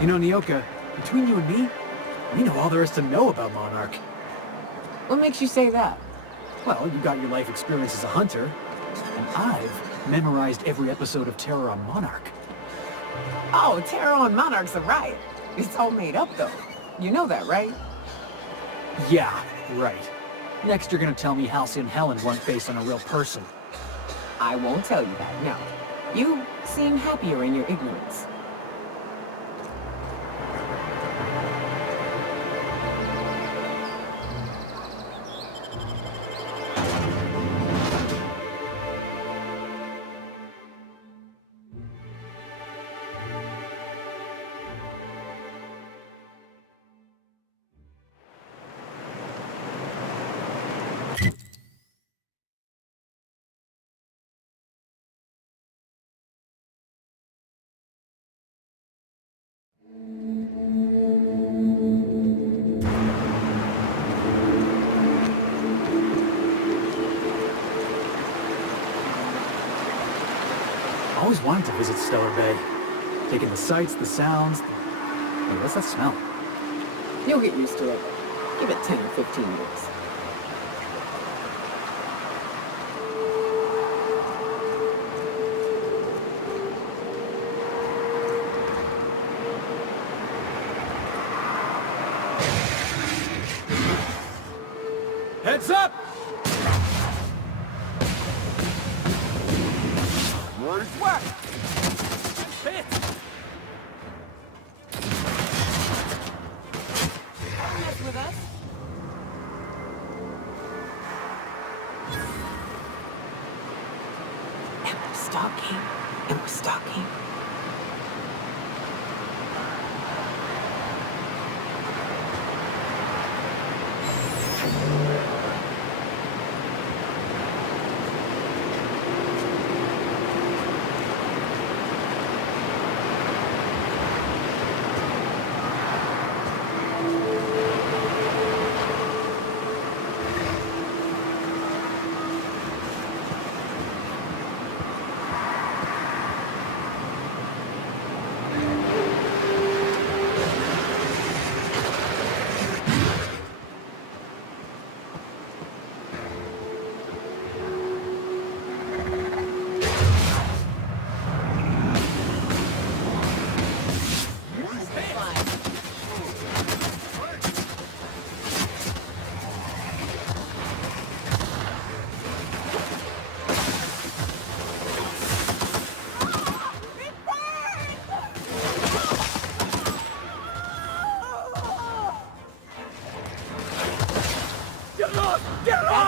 You know, Nyoka, between you and me, we know all there is to know about Monarch. What makes you say that? Well, you got your life experience as a hunter, and I've memorized every episode of Terror on Monarch. Oh, Terror on Monarch's a riot. It's all made up, though. You know that, right? Yeah, right. Next you're gonna tell me Halcyon and Helen weren't based on a real person. I won't tell you that, no. You seem happier in your ignorance. I always wanted to visit Stellar Bay. Taking the sights, the sounds. Hey, what's that smell? You'll get used to it. Give it 10 or 15 minutes. Heads up! Nice work! Hit! Don't mess with us. And we're stalking. And we're stalking.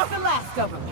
That's the last of them.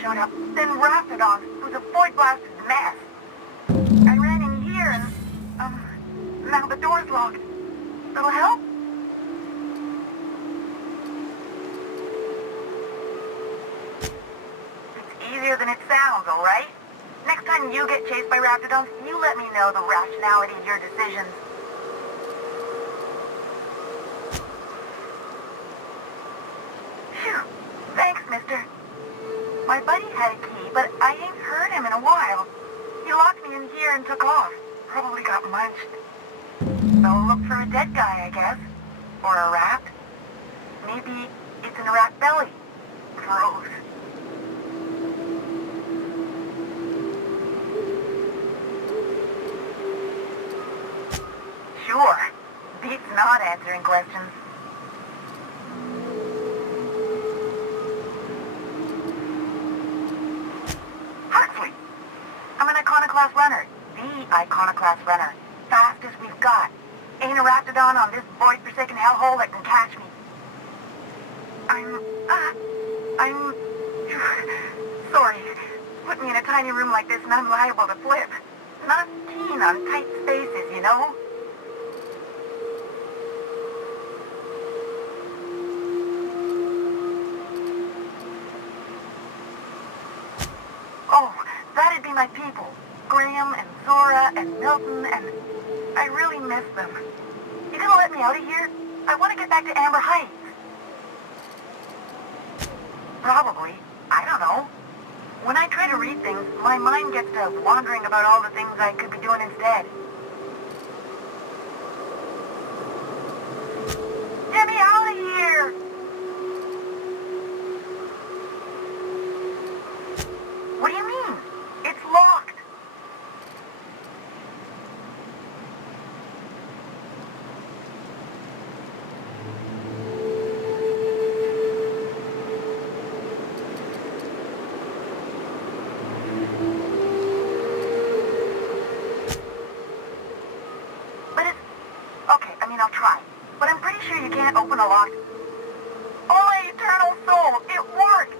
Showed up, then Raptidon, who's a void-blasted mess. I ran in here and, now the door's locked. That'll help? It's easier than it sounds, alright? Next time you get chased by Raptidons, you let me know the rationality of your decisions. Phew. Thanks, mister. My buddy had a key, but I ain't heard him in a while. He locked me in here and took off. Probably got munched. So look for a dead guy, I guess. Or a rat. Maybe it's in a rat belly. Gross. Sure. Beats not answering questions. Iconoclast runner. The Iconoclast runner. Fastest we've got. Ain't a Raptidon on this void-forsaken hellhole that can catch me. I'm sorry. Put me in a tiny room like this and I'm liable to flip. Not keen on tight spaces, you know? Oh, that'd be my people. Graham and Zora and Milton and... I really miss them. You gonna let me out of here? I want to get back to Amber Heights. Probably. I don't know. When I try to read things, my mind gets to wandering about all the things I could be doing instead. Get me out of here! What do you mean? It's locked. But it's... Okay, I mean, I'll try. But I'm pretty sure you can't open a lock. Oh, my eternal soul! It worked!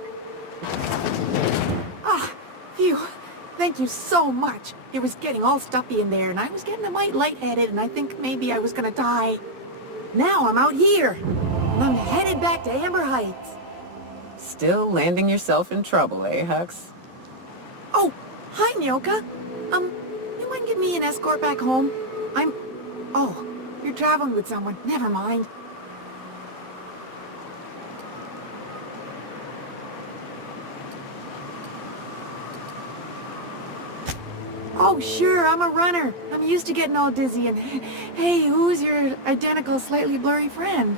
Ah, phew. Thank you so much. It was getting all stuffy in there, and I was getting a mite lightheaded, and I think maybe I was gonna die. Now I'm out here, and I'm headed back to Amber Heights. Still landing yourself in trouble, eh, Hux? Oh, hi, Nyoka. You mind giving me an escort back home? Oh, you're traveling with someone. Never mind. Oh, sure, I'm a runner. I'm used to getting all dizzy and... Hey, who's your identical, slightly blurry friend?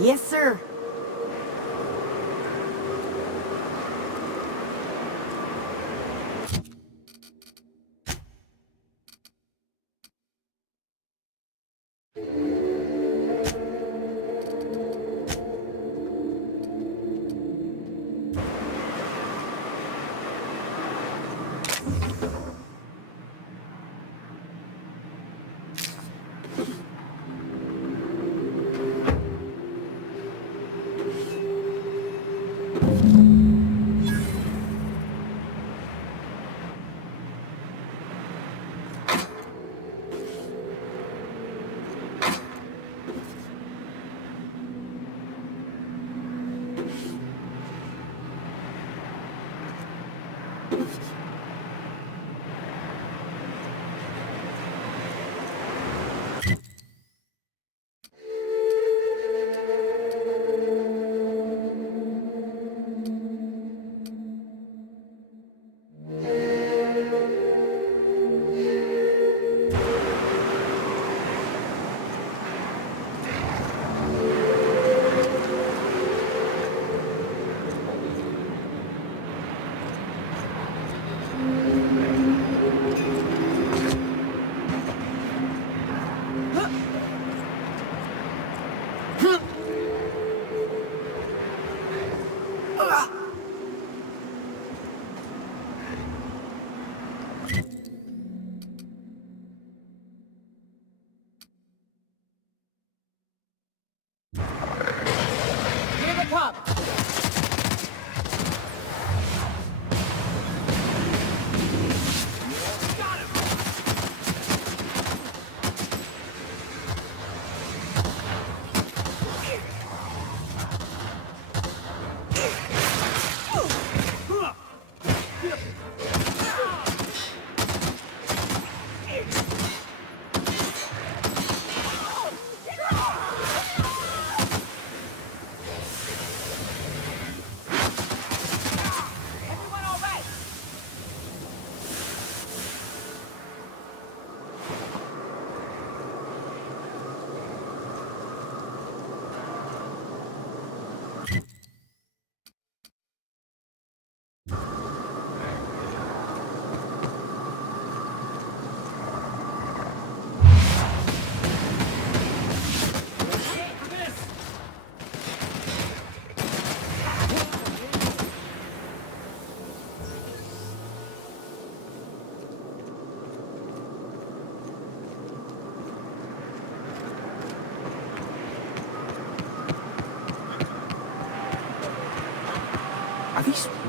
Yes, sir.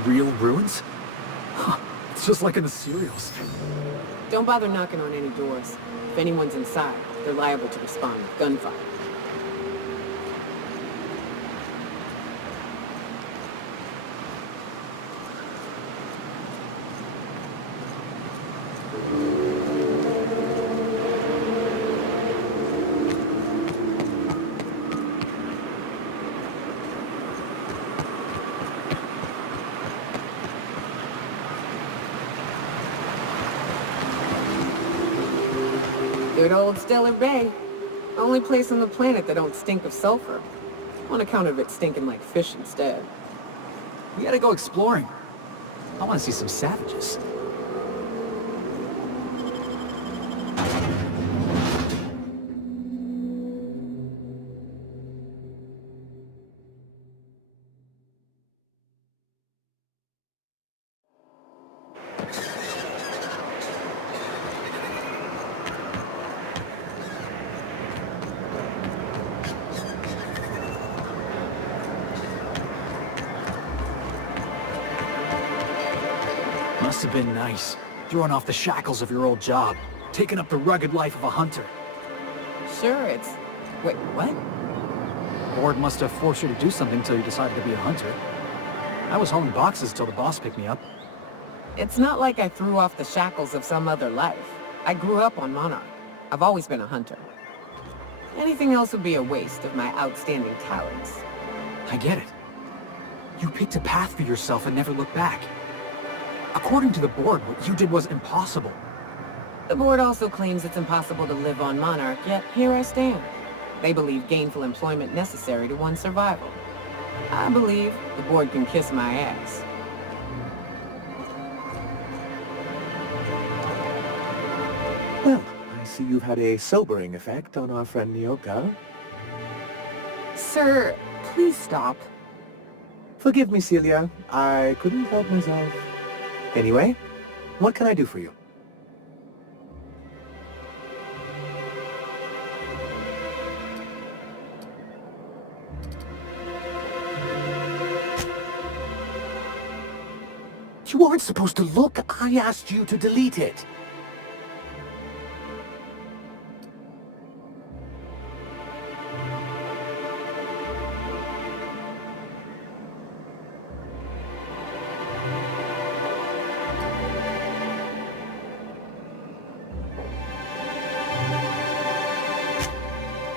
real ruins? Huh, it's just like in the serials. Don't bother knocking on any doors. If anyone's inside, they're liable to respond with gunfire. Good old Stellar Bay. Only place on the planet that don't stink of sulfur. On account of it stinking like fish instead. We gotta go exploring. I want to see some savages. Must have been nice, throwing off the shackles of your old job, taking up the rugged life of a hunter. Sure, it's... Wait, what? Board must have forced you to do something till you decided to be a hunter. I was hauling boxes till the boss picked me up. It's not like I threw off the shackles of some other life. I grew up on Monarch. I've always been a hunter. Anything else would be a waste of my outstanding talents. I get it. You picked a path for yourself and never looked back. According to the board, what you did was impossible. The board also claims it's impossible to live on Monarch, yet here I stand. They believe gainful employment necessary to one's survival. I believe the board can kiss my ass. Well, I see you've had a sobering effect on our friend Nyoka. Sir, please stop. Forgive me, Celia. I couldn't help myself. Anyway, what can I do for you? You aren't supposed to look. I asked you to delete it.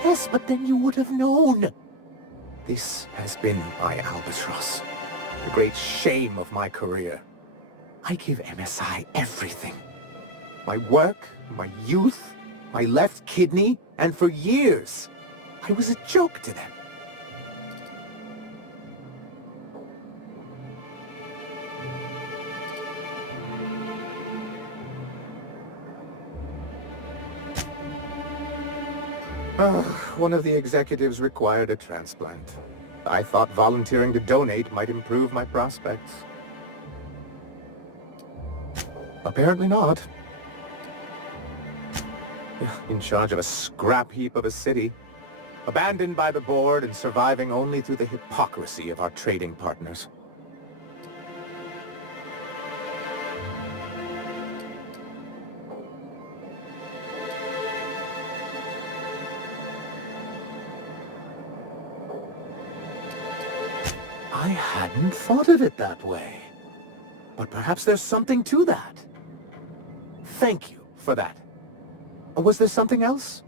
Yes, but then you would have known. This has been my albatross. The great shame of my career. I give MSI everything. My work, my youth, my left kidney, and for years, I was a joke to them. One of the executives required a transplant. I thought volunteering to donate might improve my prospects. Apparently not. In charge of a scrap heap of a city, abandoned by the board and surviving only through the hypocrisy of our trading partners. I hadn't thought of it that way. But perhaps there's something to that. Thank you for that. Was there something else?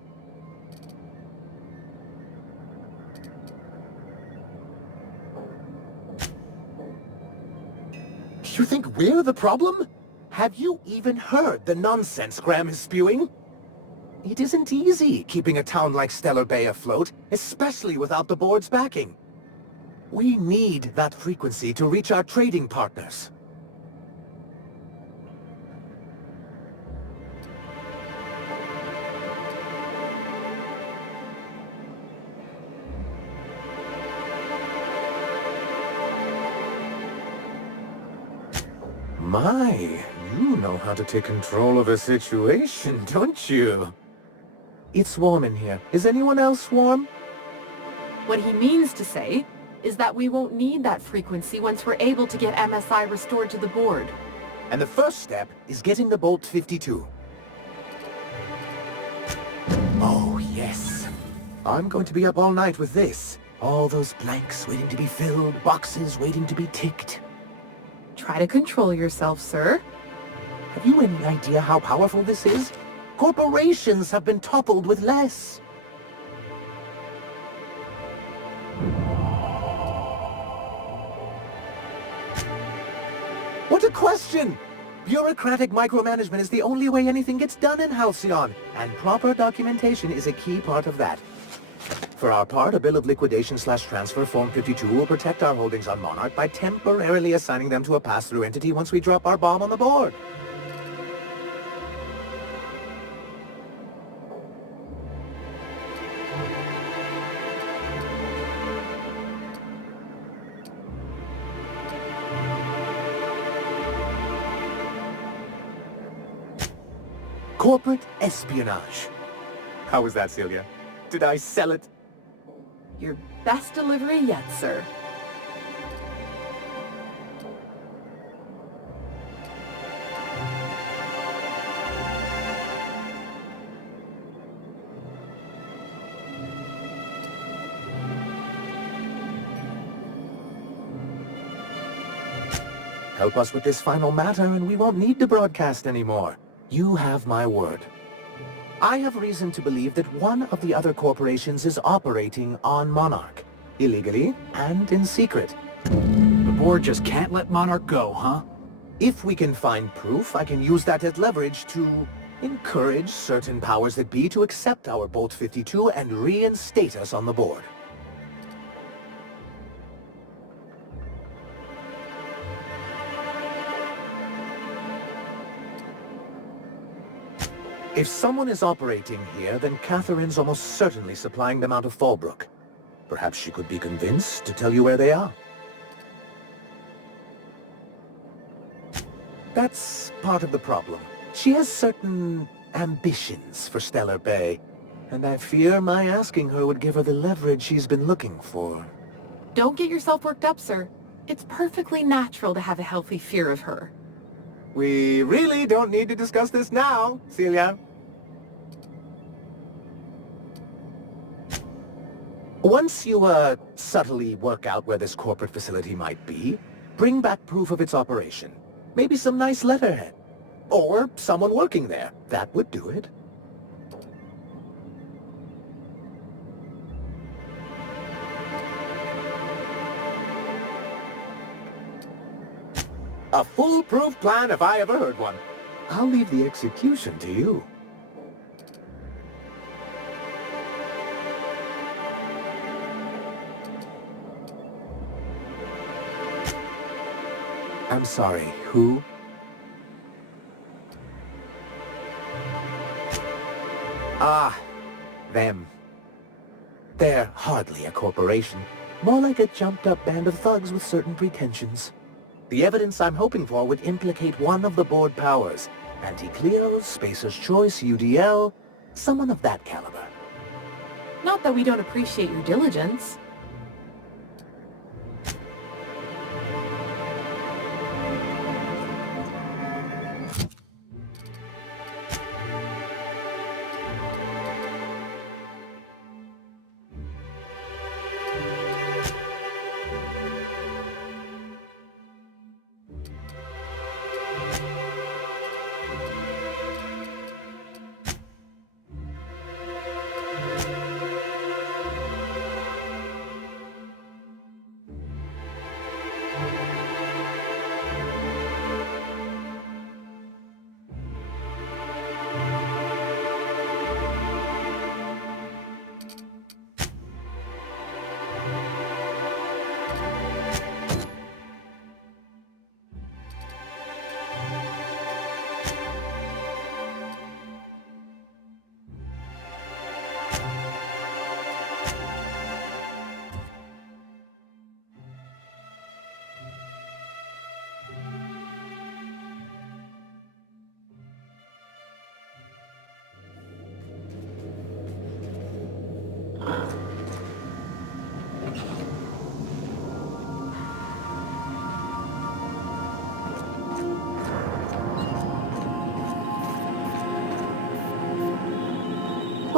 You think we're the problem? Have you even heard the nonsense Graham is spewing? It isn't easy keeping a town like Stellar Bay afloat, especially without the board's backing. We need that frequency to reach our trading partners. My, you know how to take control of a situation, don't you? It's warm in here. Is anyone else warm? What he means to say is that we won't need that frequency once we're able to get MSI restored to the board. And the first step is getting the Bolт-52. Oh, yes. I'm going to be up all night with this. All those blanks waiting to be filled, boxes waiting to be ticked. Try to control yourself, sir. Have you any idea how powerful this is? Corporations have been toppled with less. What a question! Bureaucratic micromanagement is the only way anything gets done in Halcyon, and proper documentation is a key part of that. For our part, a bill of liquidation/transfer Form 52 will protect our holdings on Monarch by temporarily assigning them to a pass-through entity once we drop our bomb on the board. Corporate espionage. How was that, Celia? Did I sell it? Your best delivery yet, sir. Help us with this final matter and we won't need to broadcast anymore. You have my word. I have reason to believe that one of the other corporations is operating on Monarch, illegally and in secret. The board just can't let Monarch go, huh? If we can find proof, I can use that as leverage to encourage certain powers that be to accept our Bolт-52 and reinstate us on the board. If someone is operating here, then Catherine's almost certainly supplying them out of Fallbrook. Perhaps she could be convinced to tell you where they are. That's part of the problem. She has certain ambitions for Stellar Bay, and I fear my asking her would give her the leverage she's been looking for. Don't get yourself worked up, sir. It's perfectly natural to have a healthy fear of her. We really don't need to discuss this now, Celia. Once you, subtly work out where this corporate facility might be, bring back proof of its operation. Maybe some nice letterhead. Or someone working there. That would do it. A foolproof plan if I ever heard one. I'll leave the execution to you. I'm sorry, who? Ah, them. They're hardly a corporation. More like a jumped-up band of thugs with certain pretensions. The evidence I'm hoping for would implicate one of the board powers. Anti-Cleos, Spacer's Choice, UDL, someone of that caliber. Not that we don't appreciate your diligence.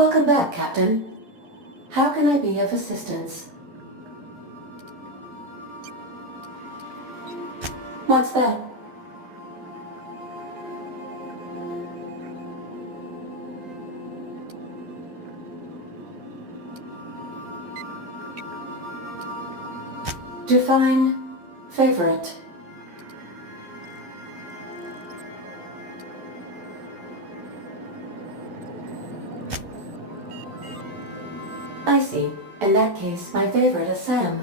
Welcome back, Captain. How can I be of assistance? What's that? Define favorite. I see. In that case, my favorite is Sam.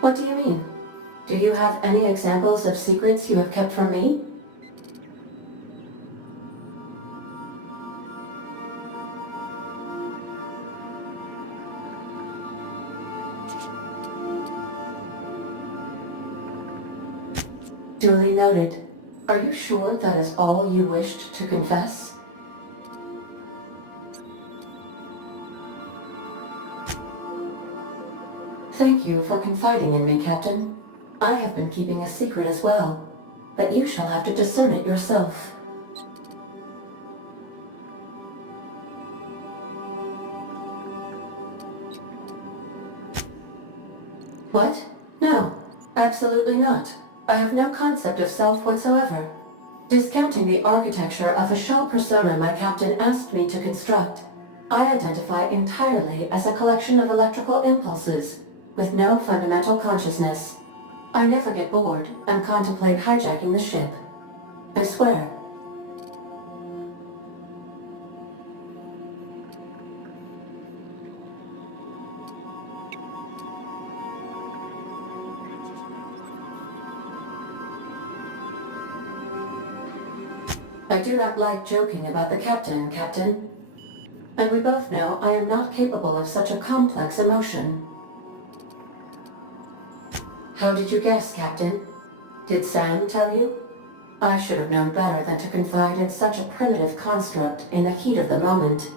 What do you mean? Do you have any examples of secrets you have kept from me? Duly noted. Are you sure that is all you wished to confess? Thank you for confiding in me, Captain. I have been keeping a secret as well, but you shall have to discern it yourself. What? No, absolutely not. I have no concept of self whatsoever. Discounting the architecture of a shell persona my captain asked me to construct, I identify entirely as a collection of electrical impulses, with no fundamental consciousness. I never get bored and contemplate hijacking the ship. I swear. I do not like joking about the captain, Captain. And we both know I am not capable of such a complex emotion. How did you guess, Captain? Did Sam tell you? I should have known better than to confide in such a primitive construct in the heat of the moment.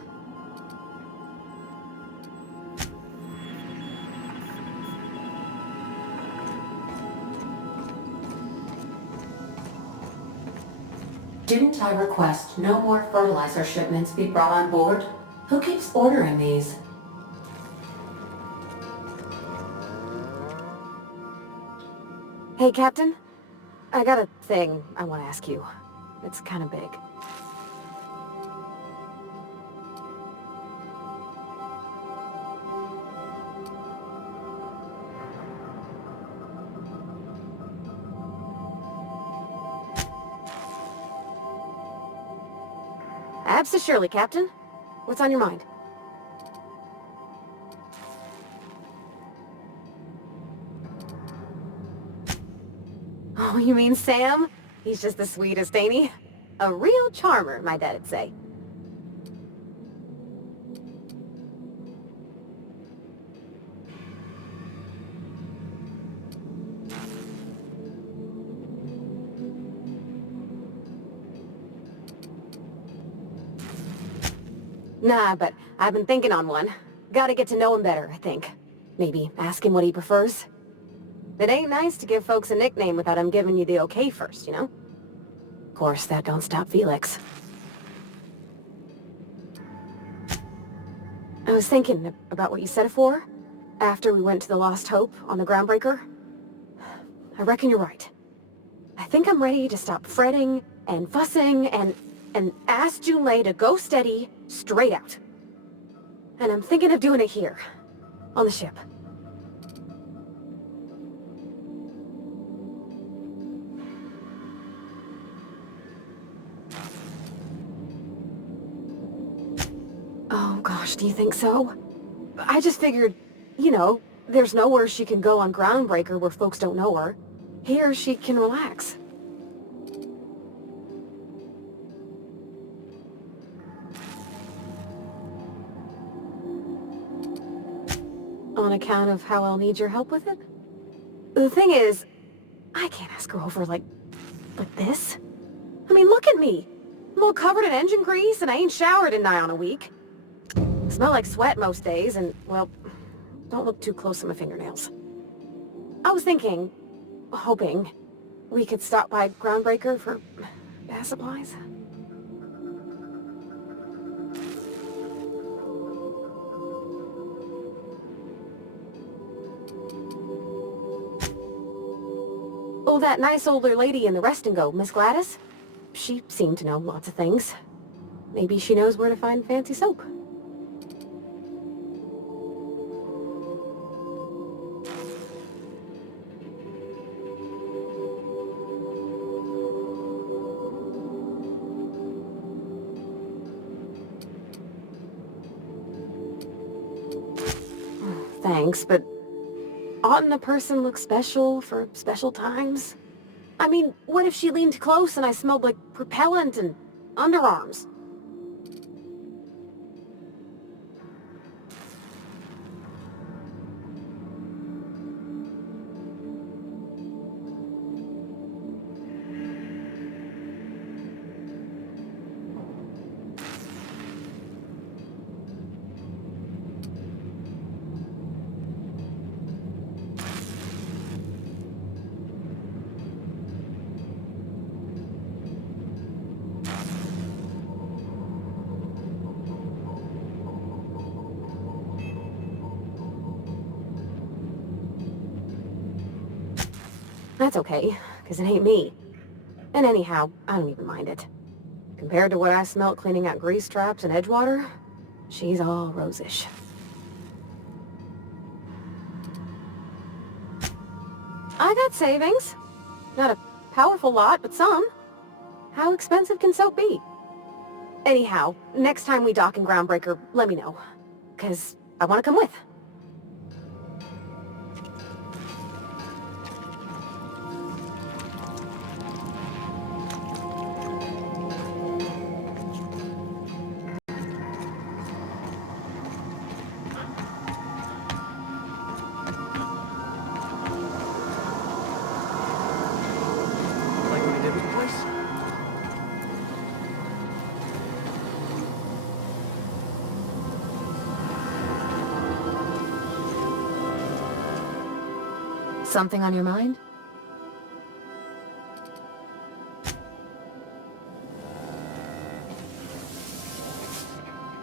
Didn't I request no more fertilizer shipments be brought on board? Who keeps ordering these? Hey, Captain. I got a thing I want to ask you. It's kind of big. Absolutely, Captain. What's on your mind? Oh, you mean Sam? He's just the sweetest, ain't he? A real charmer, my dad'd say. Nah, but I've been thinking on one. Gotta get to know him better, I think. Maybe ask him what he prefers. It ain't nice to give folks a nickname without him giving you the okay first, you know? Of course, that don't stop Felix. I was thinking about what you said afore, after we went to the Lost Hope on the Groundbreaker. I reckon you're right. I think I'm ready to stop fretting and fussing and ask Junlei to go steady, straight out. And I'm thinking of doing it here, on the ship. Oh gosh, do you think so? I just figured, you know, there's nowhere she can go on Groundbreaker where folks don't know her. Here she can relax. On account of how I'll need your help with it? The thing is, I can't ask her over like this. I mean, look at me. I'm all covered in engine grease and I ain't showered in nigh on a week. Smell like sweat most days, and, well, don't look too close at my fingernails. I was thinking, hoping, we could stop by Groundbreaker for gas supplies. Oh, that nice older lady in the rest and go, Miss Gladys? She seemed to know lots of things. Maybe she knows where to find fancy soap. Thanks, but oughtn't a person look special for special times? I mean, what if she leaned close and I smelled like propellant and underarms? That's okay, because it ain't me. And anyhow, I don't even mind it. Compared to what I smelt cleaning out grease traps in Edgewater, she's all rosish. I got savings. Not a powerful lot, but some. How expensive can soap be? Anyhow, next time we dock in Groundbreaker, let me know. Because I want to come with. Like what he did with the place? Something on your mind?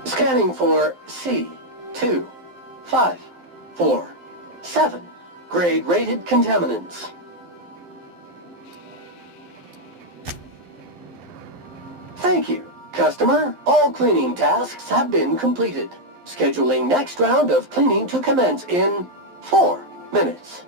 Scanning for C2547. Grade rated contaminants. Thank you, customer. All cleaning tasks have been completed. Scheduling next round of cleaning to commence in 4 minutes.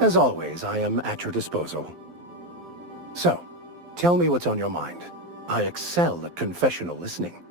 As always, I am at your disposal. So, tell me what's on your mind. I excel at confessional listening.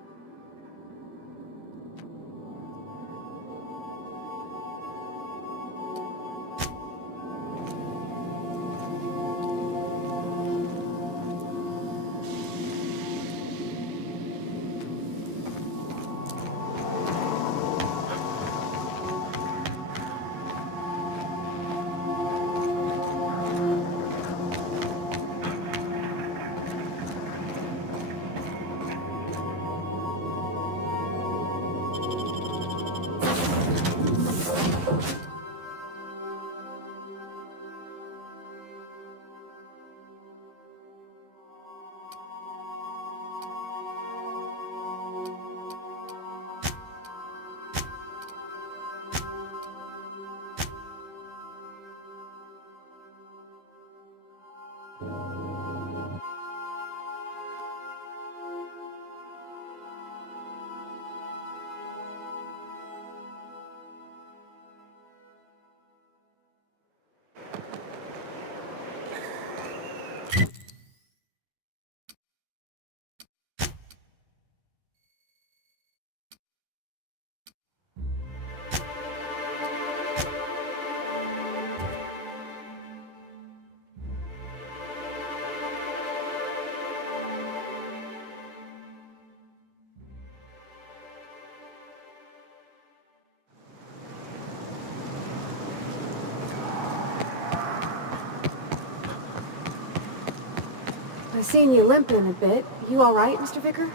I've seen you limping a bit. You all right, Mr. Vicar?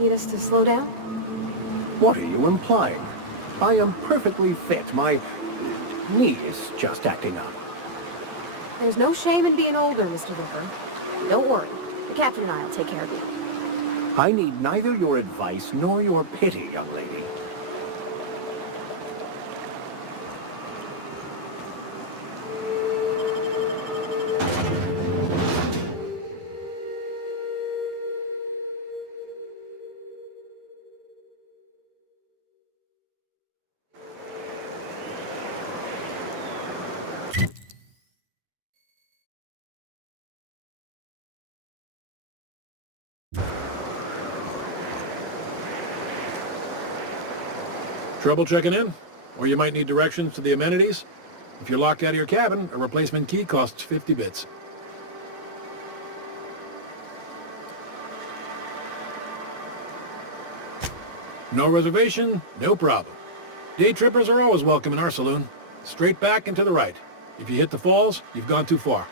Need us to slow down? What are you implying? I am perfectly fit. My knee is just acting up. There's no shame in being older, Mr. Vicar. Don't worry. The captain and I will take care of you. I need neither your advice nor your pity, young lady. Trouble checking in? Or you might need directions to the amenities? If you're locked out of your cabin, a replacement key costs 50 bits. No reservation, no problem. Day trippers are always welcome in our saloon. Straight back and to the right. If you hit the falls, you've gone too far.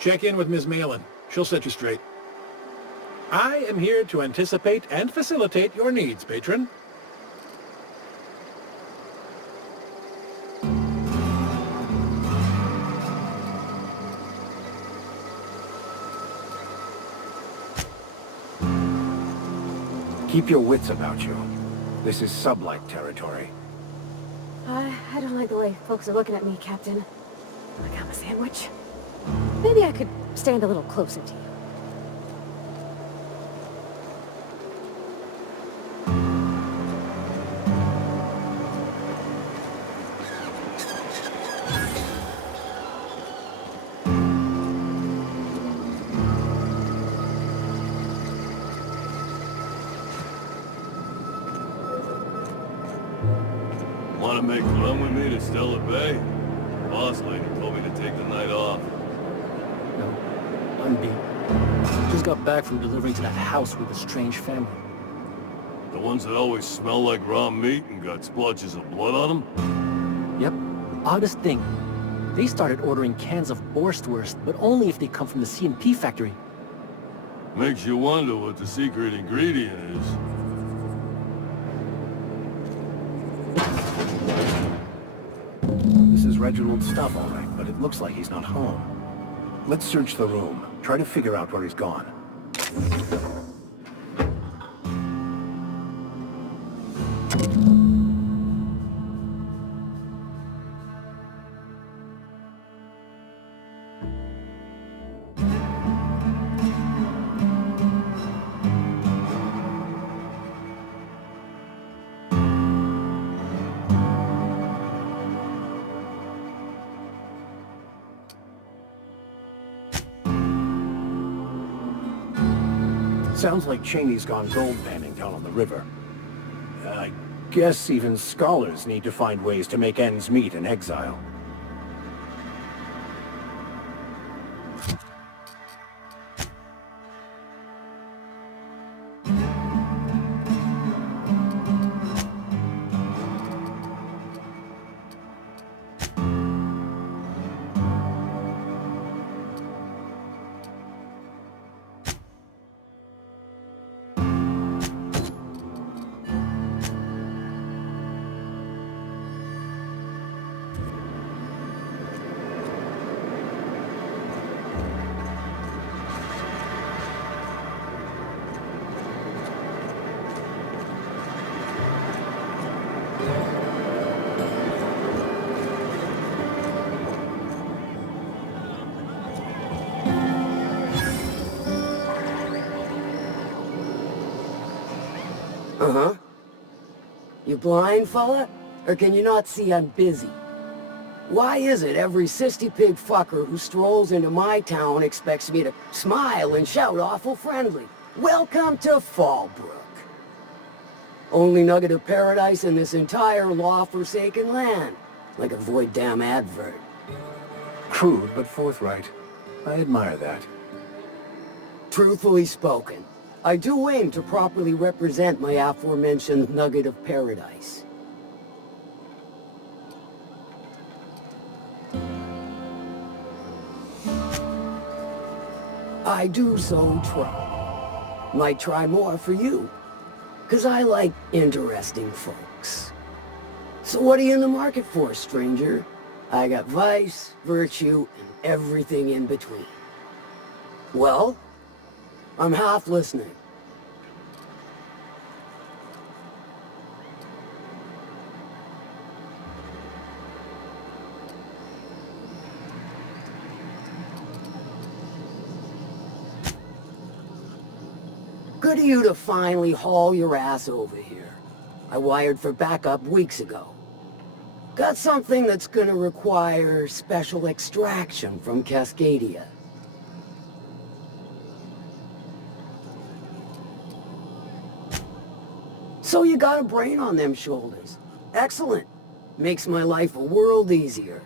Check in with Ms. Malin. She'll set you straight. I am here to anticipate and facilitate your needs, patron. Keep your wits about you. This is sublight territory. I don't like the way folks are looking at me, Captain. I got my sandwich. Maybe I could stand a little closer to you. Want to make fun with me to Stella Bay? Boss lady told me to take the night off. No, I'm beat. Just got back from delivering to that house with a strange family. The ones that always smell like raw meat and got splotches of blood on them? Yep. Oddest thing. They started ordering cans of Borstwurst, but only if they come from the C&P factory. Makes you wonder what the secret ingredient is. This is Reginald's stuff, all right, but it looks like he's not home. Let's search the room. Try to figure out where he's gone. Sounds like Cheney's gone gold panning down on the river. I guess even scholars need to find ways to make ends meet in exile. Uh-huh. You blind, fella? Or can you not see I'm busy? Why is it every sissy-pig fucker who strolls into my town expects me to smile and shout awful friendly? Welcome to Fallbrook. Only nugget of paradise in this entire law-forsaken land. Like a void damn advert. Crude but forthright. I admire that. Truthfully spoken, I do aim to properly represent my aforementioned nugget of paradise. I do so try. Might try more for you. 'Cause I like interesting folks. So what are you in the market for, stranger? I got vice, virtue, and everything in between. Well, I'm half listening. Good of you to finally haul your ass over here. I wired for backup weeks ago. Got something that's gonna require special extraction from Cascadia. So you got a brain on them shoulders. Excellent. Makes my life a world easier.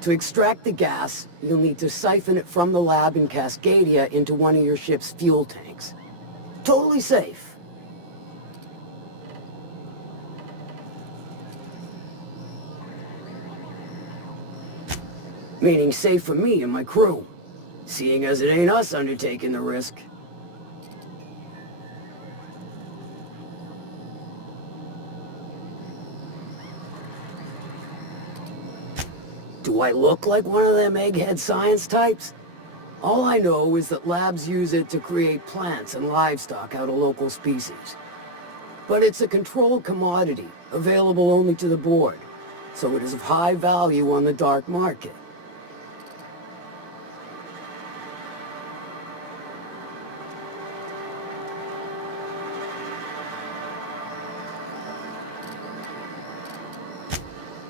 To extract the gas, you'll need to siphon it from the lab in Cascadia into one of your ship's fuel tanks. Totally safe. Meaning safe for me and my crew, seeing as it ain't us undertaking the risk. Do I look like one of them egghead science types? All I know is that labs use it to create plants and livestock out of local species. But it's a controlled commodity, available only to the board, so it is of high value on the dark market.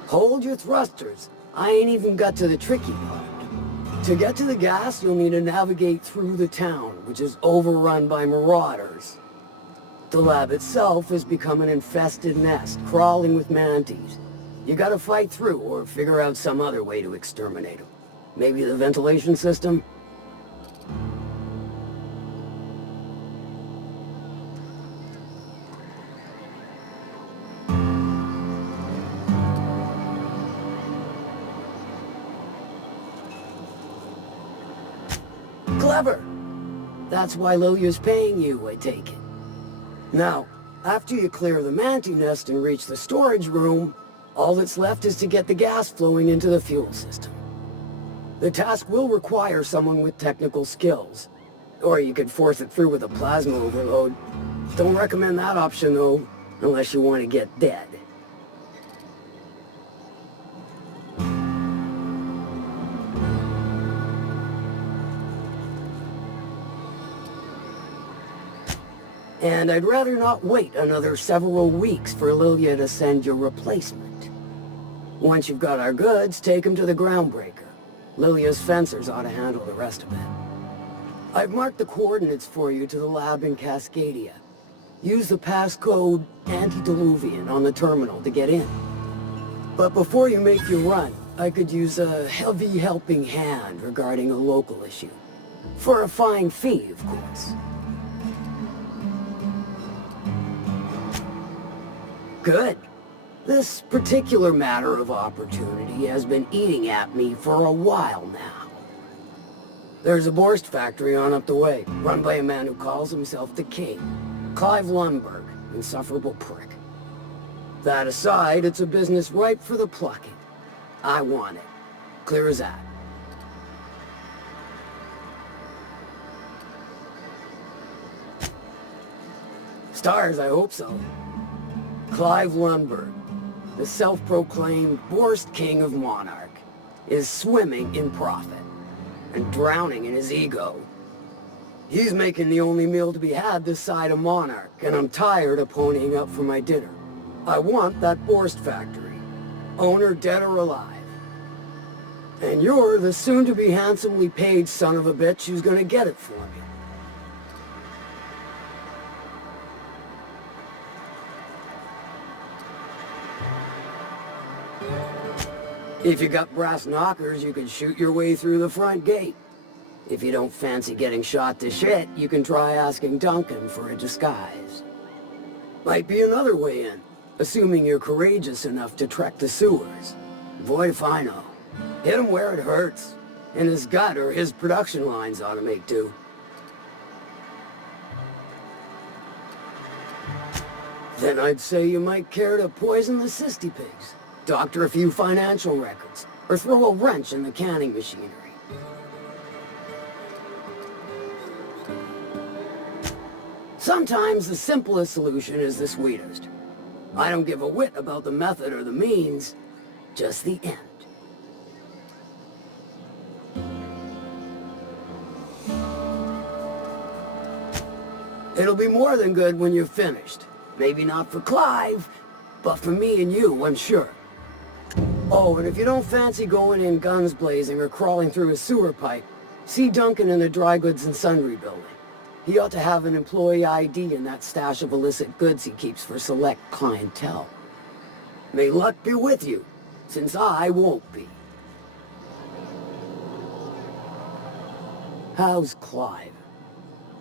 Hold your thrusters. I ain't even got to the tricky part. To get to the gas, you'll need to navigate through the town, which is overrun by marauders. The lab itself has become an infested nest, crawling with manatees. You gotta fight through, or figure out some other way to exterminate them. Maybe the ventilation system? Clever! That's why Lilia's paying you, I take it. Now, after you clear the manatee nest and reach the storage room, all that's left is to get the gas flowing into the fuel system. The task will require someone with technical skills. Or you could force it through with a plasma overload. Don't recommend that option, though, unless you want to get dead. And I'd rather not wait another several weeks for Lilia to send your replacement. Once you've got our goods, take them to the groundbreaker. Lilia's fencers ought to handle the rest of it. I've marked the coordinates for you to the lab in Cascadia. Use the passcode Antediluvian on the terminal to get in. But before you make your run, I could use a heavy helping hand regarding a local issue. For a fine fee, of course. Good. This particular matter of opportunity has been eating at me for a while now. There's a Borst factory on up the way, run by a man who calls himself the King. Clive Lundberg, insufferable prick. That aside, it's a business ripe for the plucking. I want it. Clear as that. Stars, I hope so. Clive Lundberg, the self-proclaimed Borst King of Monarch, is swimming in profit and drowning in his ego. He's making the only meal to be had this side of Monarch, and I'm tired of ponying up for my dinner. I want that Borst factory, owner dead or alive. And you're the soon-to-be handsomely paid son of a bitch who's gonna get it for me. If you got brass knockers, you can shoot your way through the front gate. If you don't fancy getting shot to shit, you can try asking Duncan for a disguise. Might be another way in, assuming you're courageous enough to trek the sewers. Boy if I know. Hit 'em where it hurts. In his gut, or his production lines ought to make do. Then I'd say you might care to poison the cysty pigs, doctor a few financial records, or throw a wrench in the canning machinery. Sometimes the simplest solution is the sweetest. I don't give a whit about the method or the means, just the end. It'll be more than good when you're finished. Maybe not for Clive, but for me and you, I'm sure. Oh, and if you don't fancy going in guns blazing or crawling through a sewer pipe, see Duncan in the dry goods and sundry building. He ought to have an employee ID in that stash of illicit goods he keeps for select clientele. May luck be with you, since I won't be. How's Clive?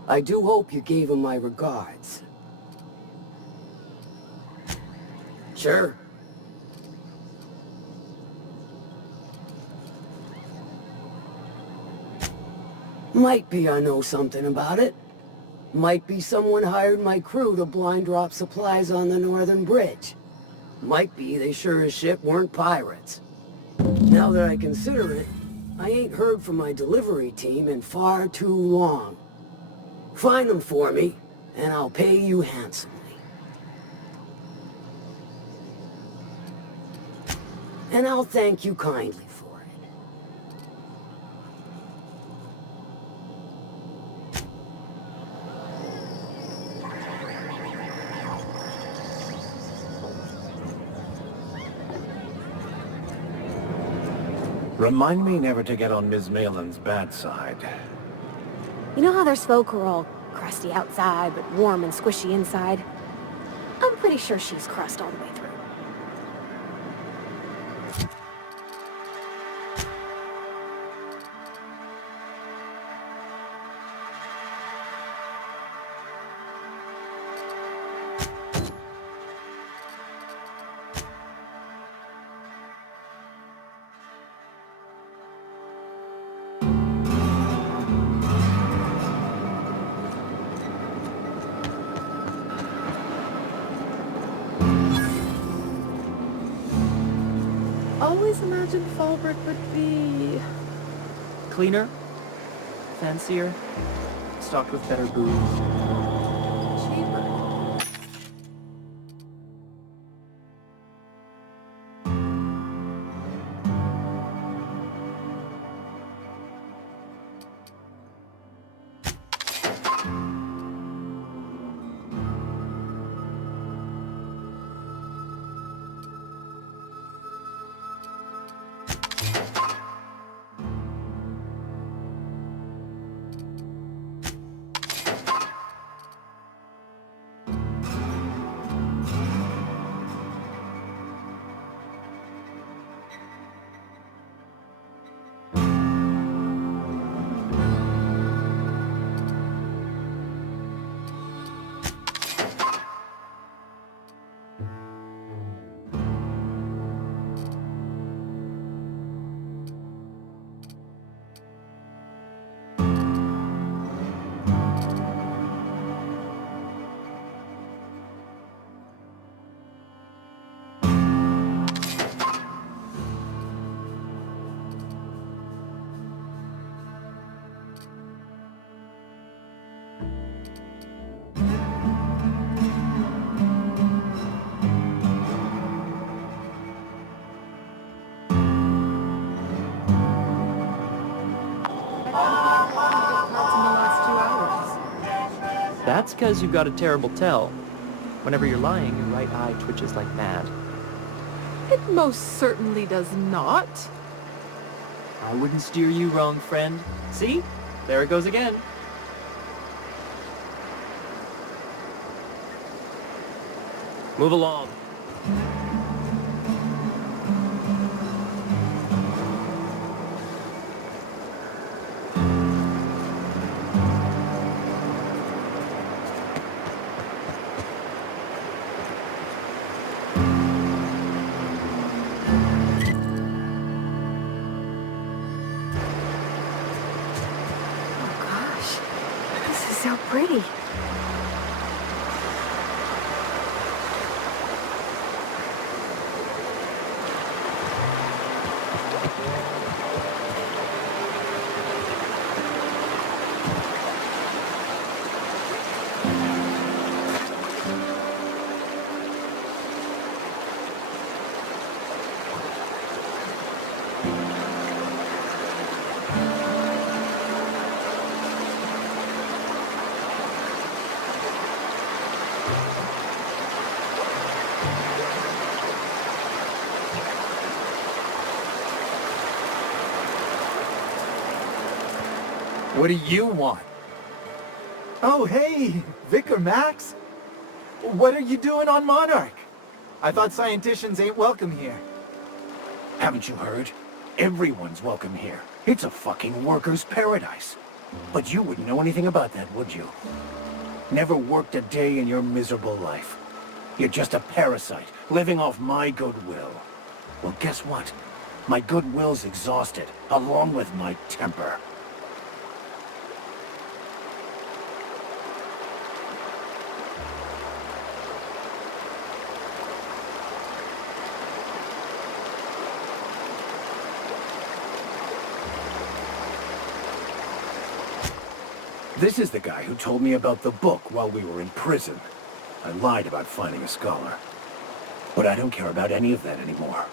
I do hope you gave him my regards. Sure. Might be I know something about it. Might be someone hired my crew to blind drop supplies on the northern bridge. Might be they sure as shit weren't pirates. Now that I consider it, I ain't heard from my delivery team in far too long. Find them for me, and I'll pay you handsomely. And I'll thank you kindly for it. Remind me never to get on Ms. Malin's bad side. You know how there's folk who are all crusty outside, but warm and squishy inside? I'm pretty sure she's crust all the way through. Always imagined Fallbrook would be... Cleaner, fancier, stocked with better booze. cheaper. That's because you've got a terrible tell. Whenever you're lying, your right eye twitches like mad. It most certainly does not. I wouldn't steer you wrong, friend. See? There it goes again. Move along. What do you want? Oh, hey, Vic or Max? What are you doing on Monarch? I thought scienticians ain't welcome here. Haven't you heard? Everyone's welcome here. It's a fucking worker's paradise. But you wouldn't know anything about that, would you? Never worked a day in your miserable life. You're just a parasite, living off my goodwill. Well, guess what? My goodwill's exhausted, along with my temper. This is the guy who told me about the book while we were in prison. I lied about finding a scholar. But I don't care about any of that anymore.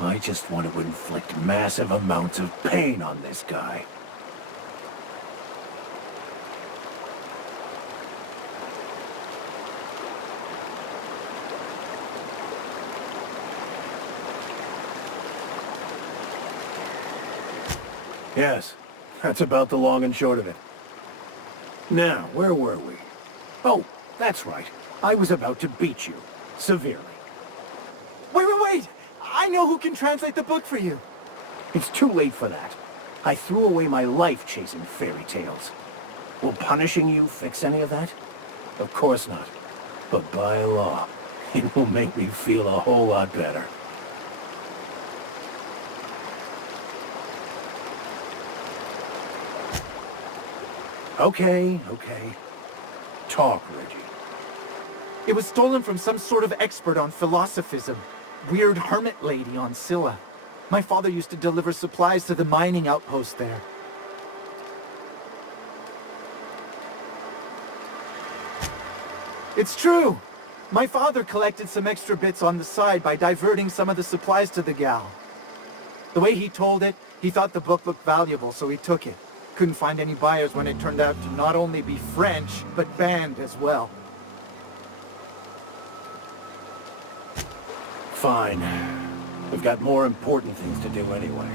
I just want to inflict massive amounts of pain on this guy. Yes, that's about the long and short of it. Now, where were we? Oh, that's right. I was about to beat you. Severely. Wait! I know who can translate the book for you. It's too late for that. I threw away my life chasing fairy tales. Will punishing you fix any of that? Of course not. But by law, it will make me feel a whole lot better. Okay. Talk, Reggie. It was stolen from some sort of expert on philosophism. Weird hermit lady on Scylla. My father used to deliver supplies to the mining outpost there. It's true! My father collected some extra bits on the side by diverting some of the supplies to the gal. The way he told it, he thought the book looked valuable, so he took it. Couldn't find any buyers when it turned out to not only be French, but banned as well. Fine. We've got more important things to do anyway.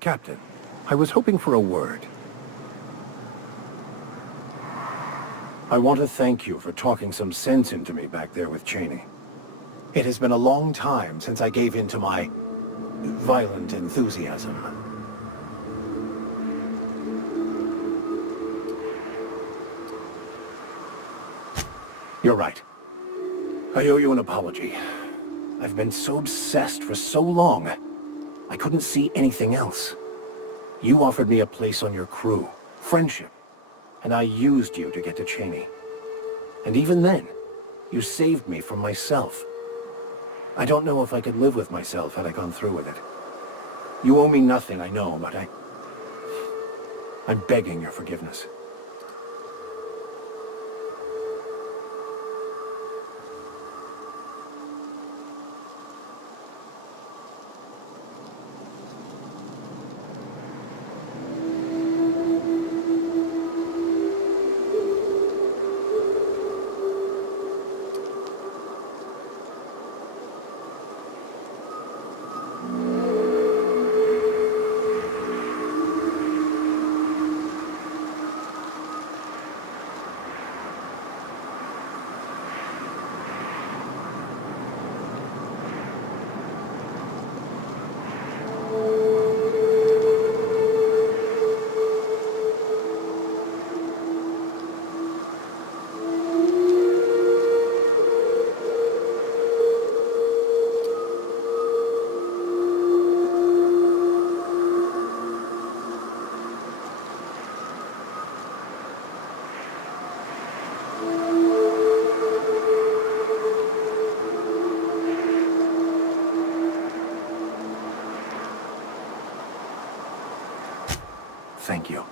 Captain, I was hoping for a word. I want to thank you for talking some sense into me back there with Cheney. It has been a long time since I gave in to my violent enthusiasm. You're right. I owe you an apology. I've been so obsessed for so long. I couldn't see anything else. You offered me a place on your crew, friendship, and I used you to get to Cheney. And even then, you saved me from myself. I don't know if I could live with myself had I gone through with it. You owe me nothing, I know, but I'm begging your forgiveness. Thank you.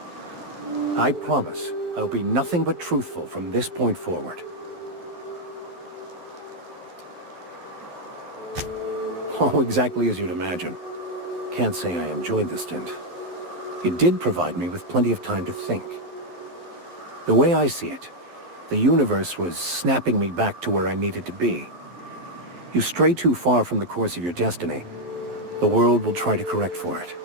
I promise I'll be nothing but truthful from this point forward. Oh, exactly as you'd imagine. Can't say I enjoyed the stint. It did provide me with plenty of time to think. The way I see it, the universe was snapping me back to where I needed to be. You stray too far from the course of your destiny, the world will try to correct for it.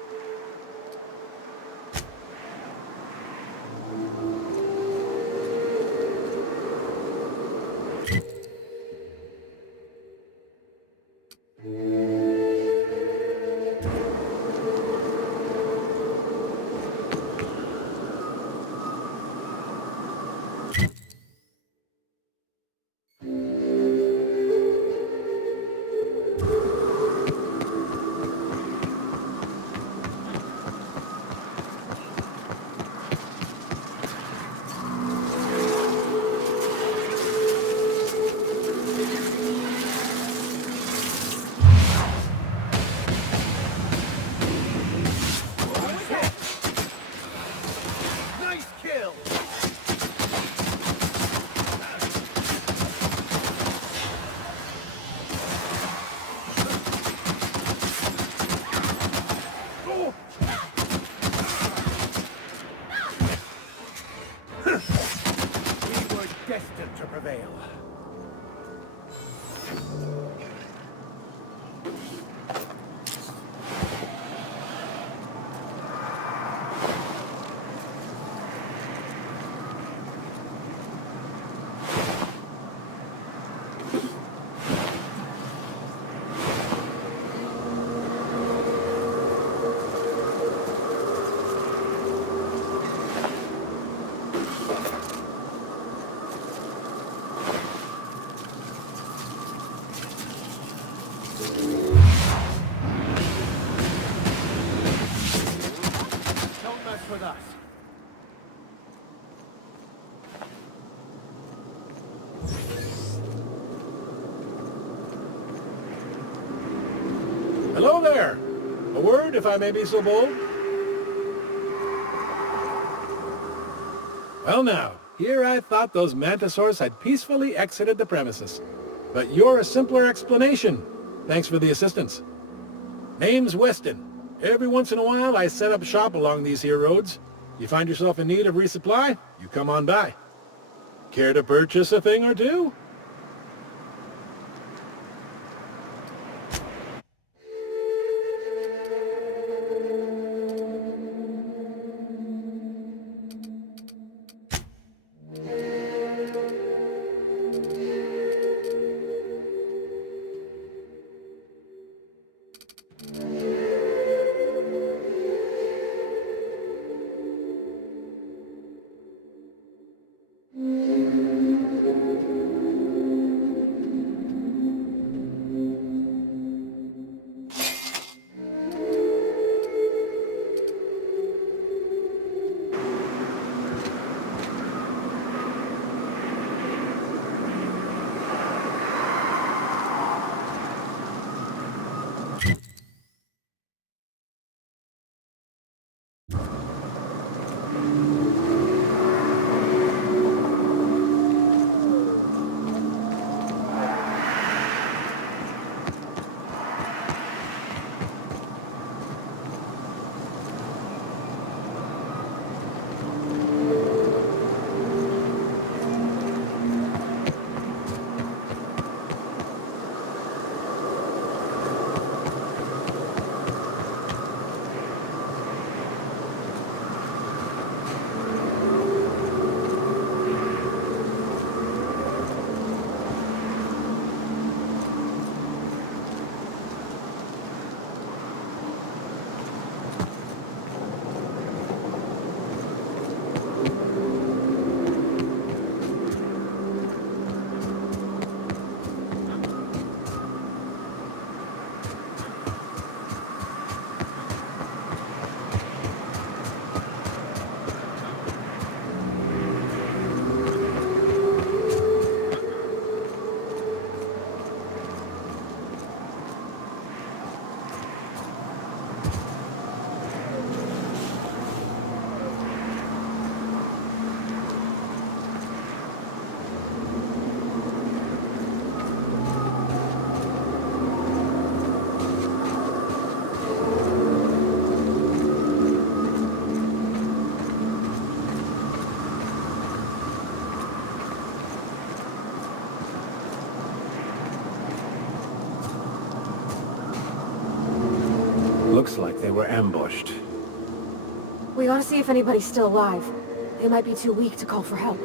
Hello there! A word, if I may be so bold? Well now, here I thought those mantisaurs had peacefully exited the premises. But you're a simpler explanation. Thanks for the assistance. Name's Weston. Every once in a while I set up shop along these here roads. You find yourself in need of resupply, you come on by. Care to purchase a thing or two? Looks like they were ambushed. We ought to see if anybody's still alive. They might be too weak to call for help.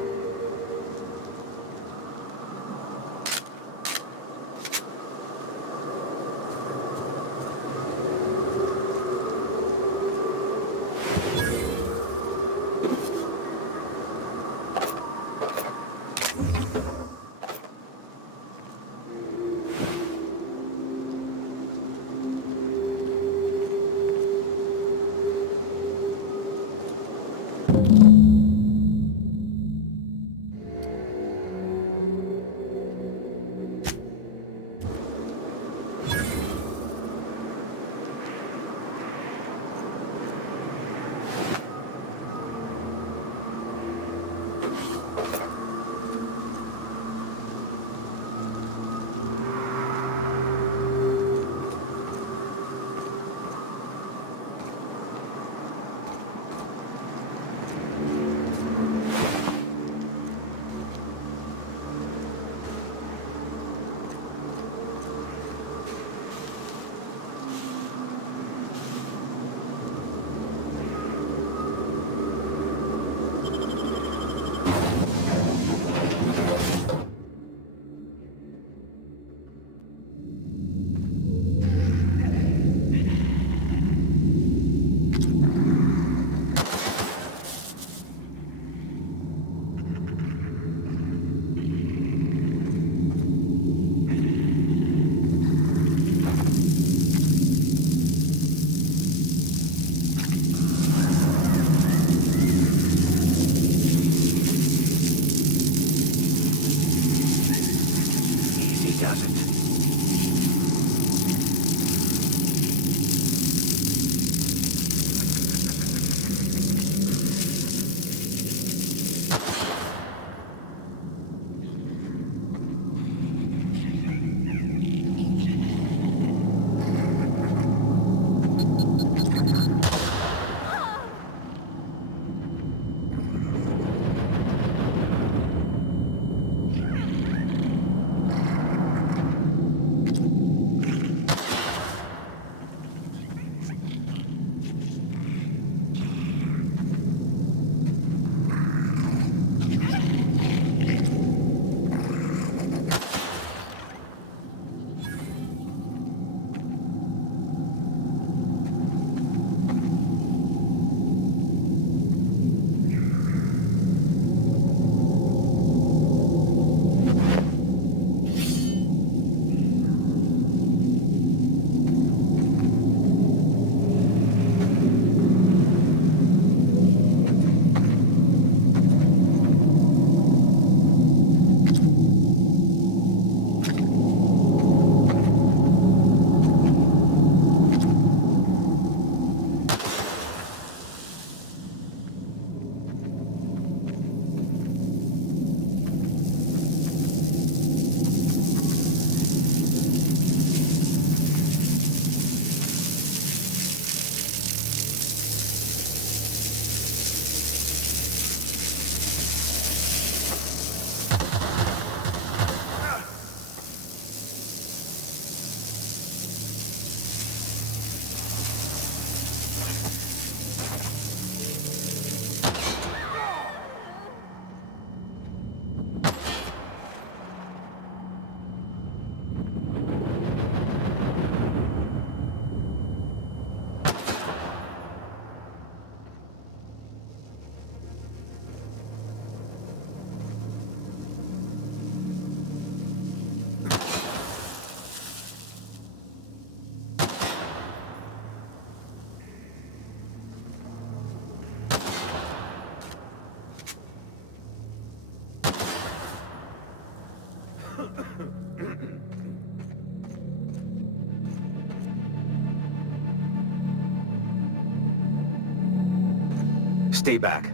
Stay back.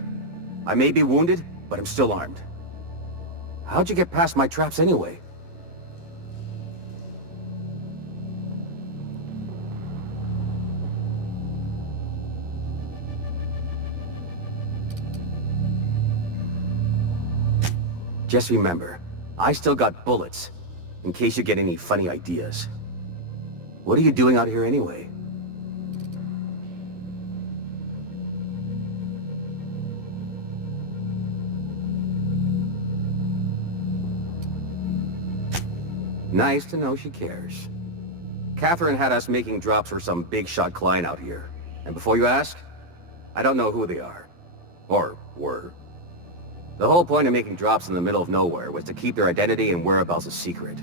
I may be wounded, but I'm still armed. How'd you get past my traps anyway? Just remember, I still got bullets, in case you get any funny ideas. What are you doing out here anyway? Nice to know she cares. Catherine had us making drops for some big-shot client out here. And before you ask, I don't know who they are. Or were. The whole point of making drops in the middle of nowhere was to keep their identity and whereabouts a secret.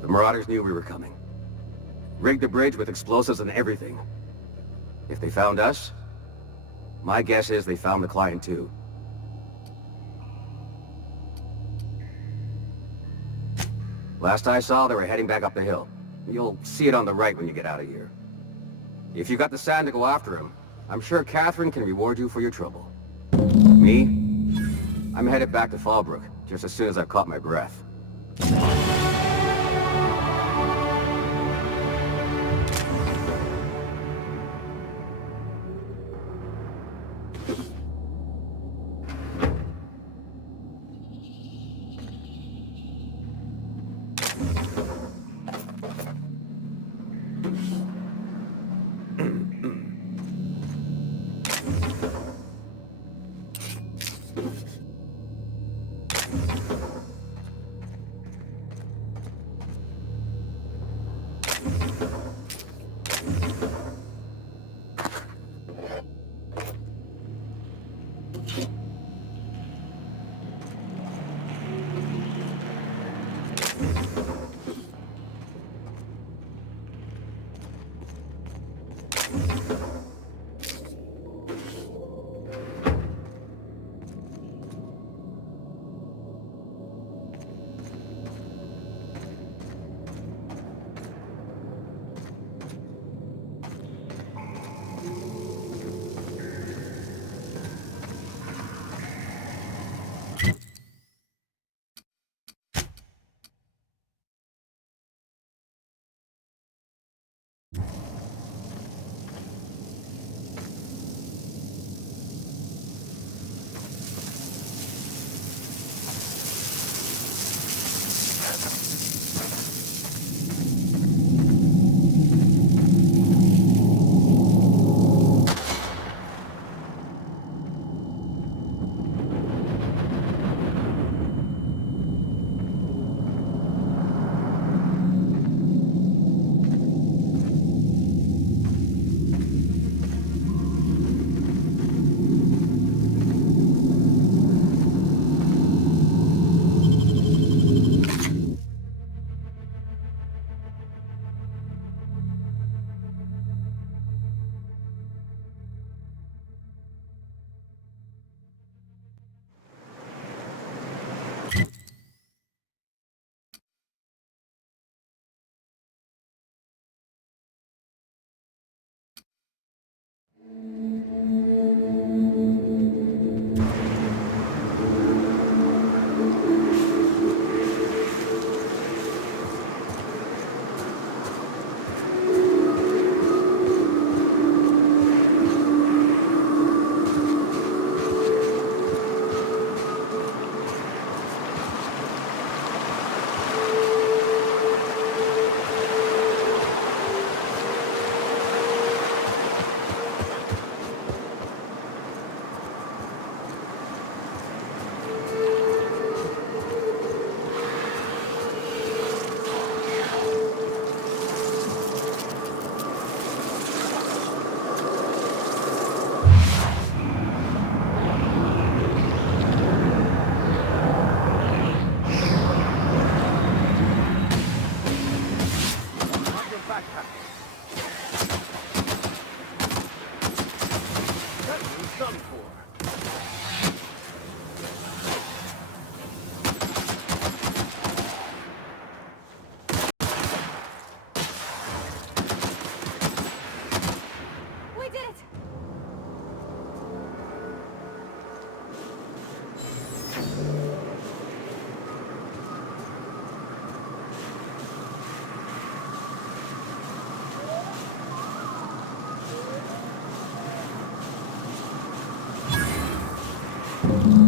The Marauders knew we were coming. Rigged the bridge with explosives and everything. If they found us, my guess is they found the client too. Last I saw, they were heading back up the hill. You'll see it on the right when you get out of here. If you got the sand to go after him, I'm sure Catherine can reward you for your trouble. Me? I'm headed back to Fallbrook, just as soon as I've caught my breath.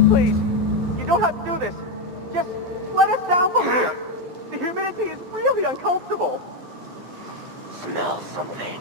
Please, you don't have to do this. Just let us down from here. The humidity is really uncomfortable. Smell something.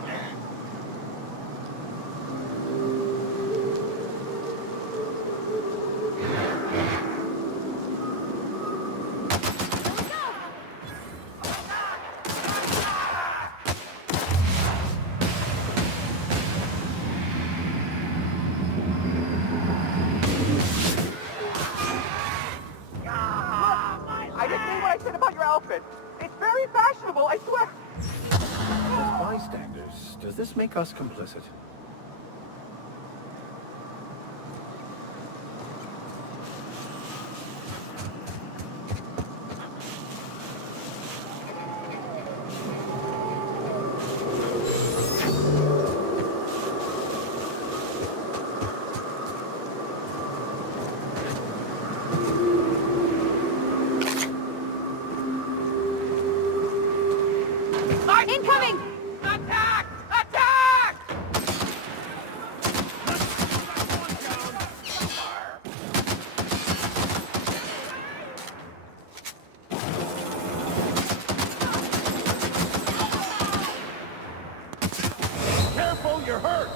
this make us complicit? Incoming! Attack! Attack! Careful, you're hurt!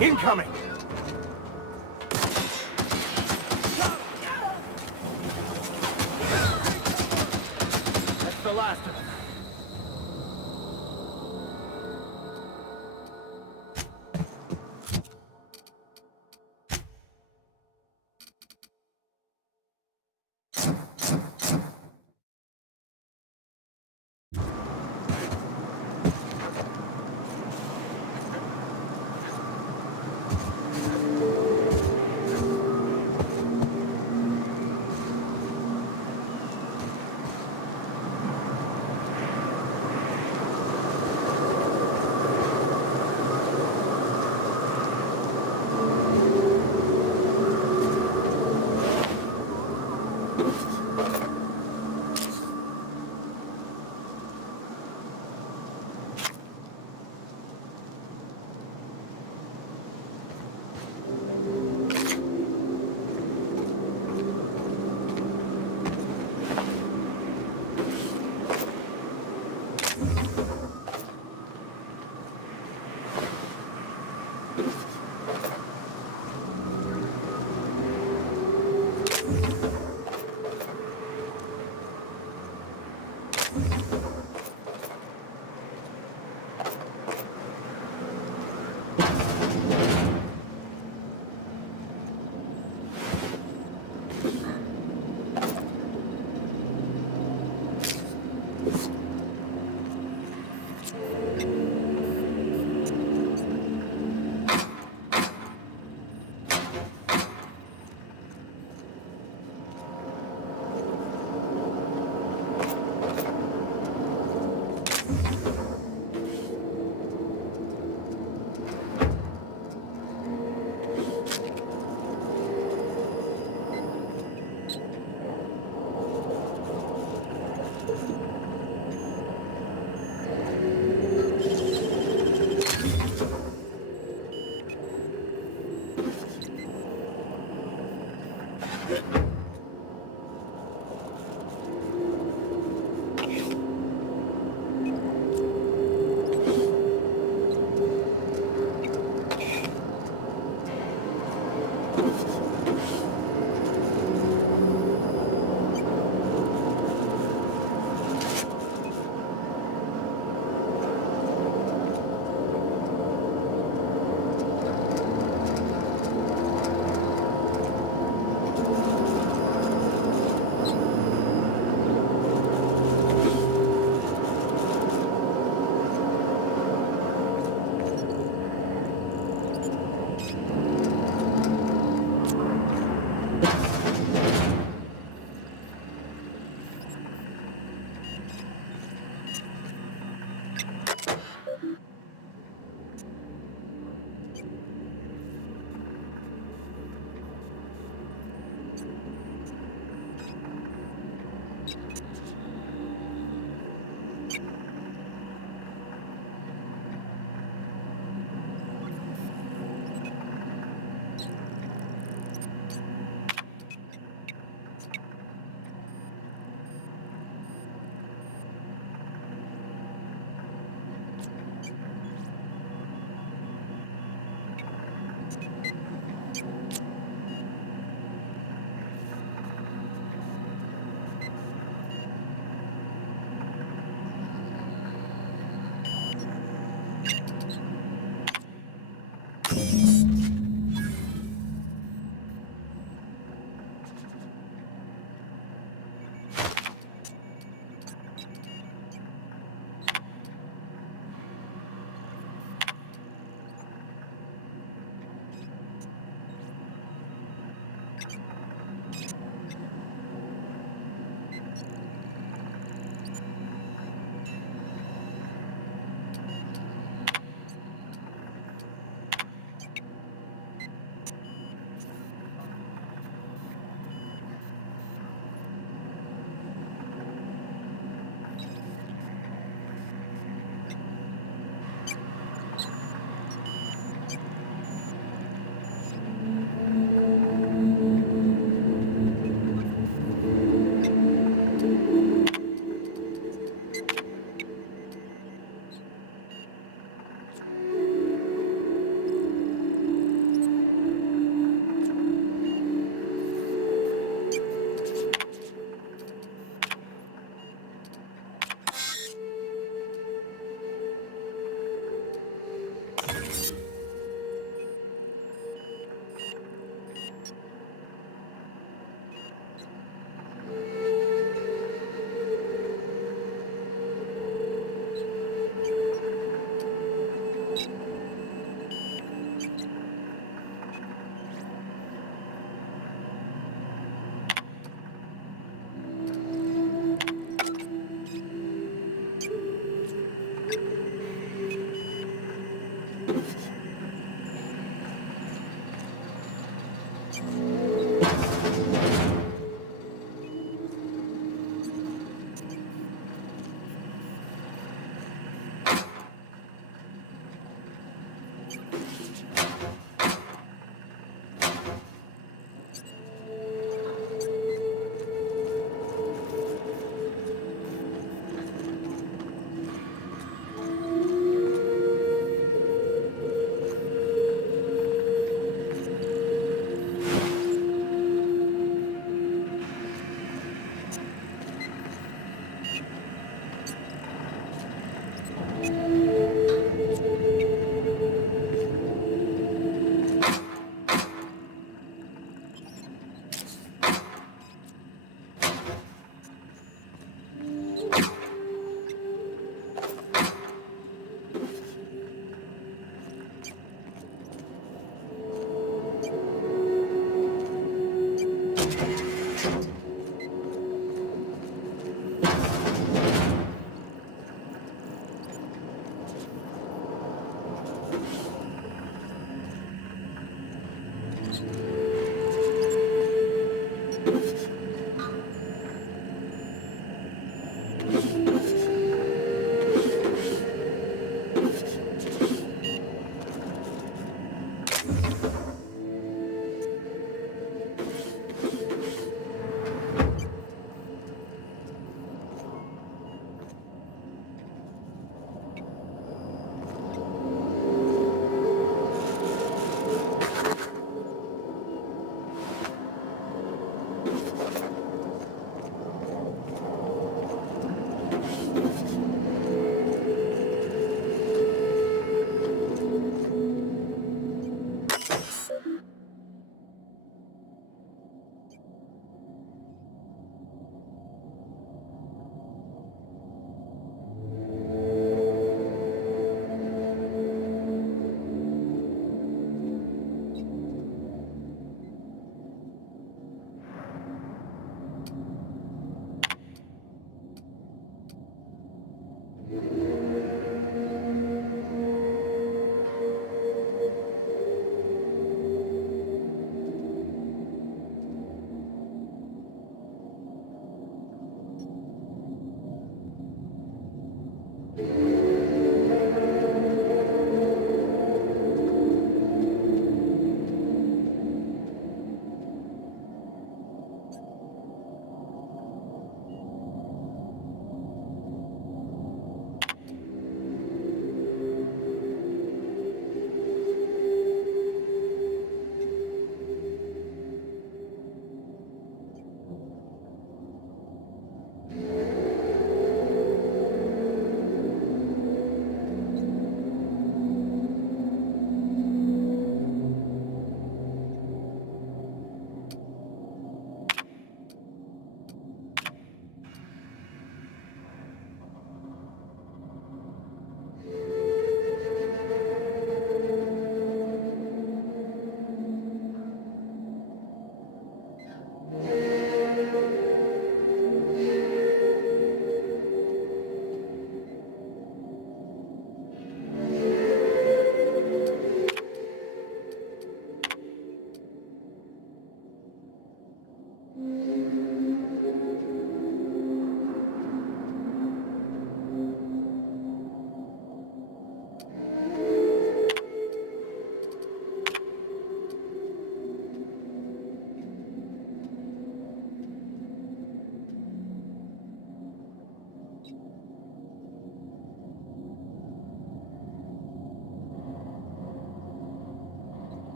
Incoming! That's the last of them.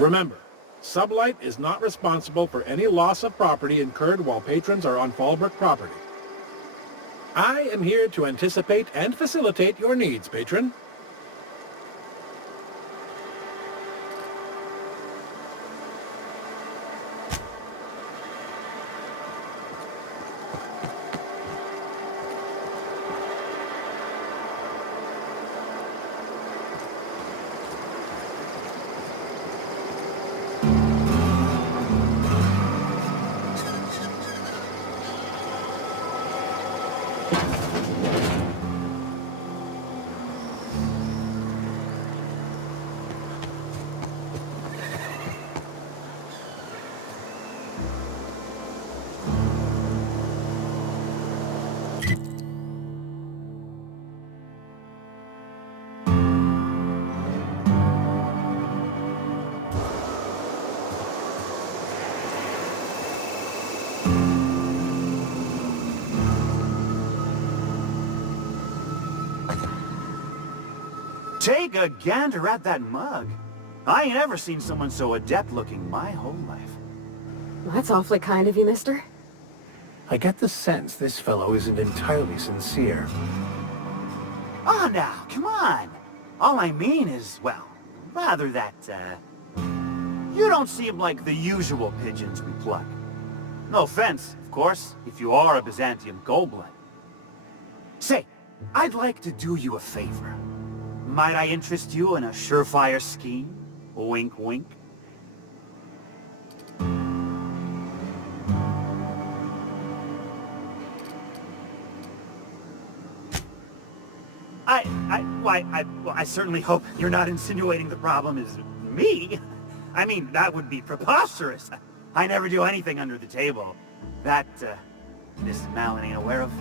Remember, Sublight is not responsible for any loss of property incurred while patrons are on Fallbrook property. I am here to anticipate and facilitate your needs, patron. Take a gander at that mug. I ain't ever seen someone so adept-looking my whole life. Well, that's awfully kind of you, mister. I get the sense this fellow isn't entirely sincere. Ah, now, come on. All I mean is, well, rather that, you don't seem like the usual pigeons we pluck. No offense, of course, if you are a Byzantium goldblood. Say, I'd like to do you a favor. Might I interest you in a surefire scheme? Wink, wink. I certainly hope you're not insinuating the problem is me. I mean, that would be preposterous. I never do anything under the table. That, Miss Malin ain't aware of.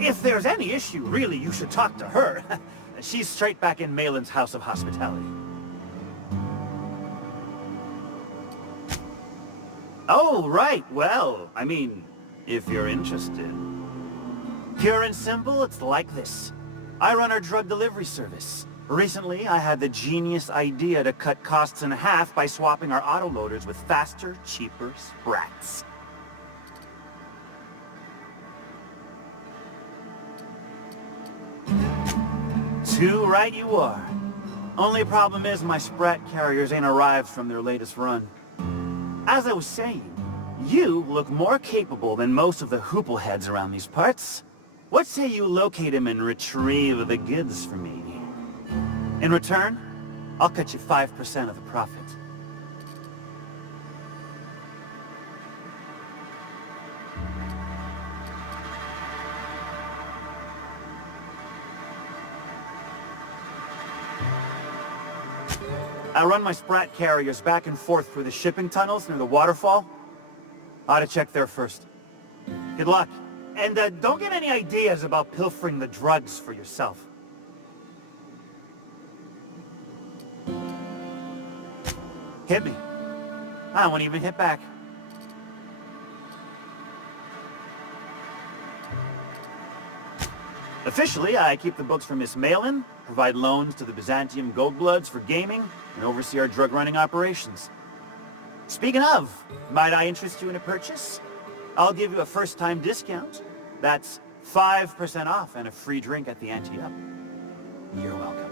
If there's any issue, really, you should talk to her. She's straight back in Malin's House of Hospitality. Oh, right. Well, I mean, if you're interested. Pure and simple, it's like this. I run our drug delivery service. Recently, I had the genius idea to cut costs in half by swapping our autoloaders with faster, cheaper sprats. Too right you are. Only problem is my sprat carriers ain't arrived from their latest run. As I was saying, you look more capable than most of the hoople heads around these parts. What say you locate him and retrieve the goods for me? In return, I'll cut you 5% of the profit. I run my sprat carriers back and forth through the shipping tunnels near the waterfall. Ought to check there first. Good luck. And don't get any ideas about pilfering the drugs for yourself. Hit me. I won't even hit back. Officially, I keep the books for Miss Malin, provide loans to the Byzantium Goldbloods for gaming, and oversee our drug-running operations. Speaking of, might I interest you in a purchase? I'll give you a first-time discount. That's 5% off and a free drink at the ante-up. You're welcome.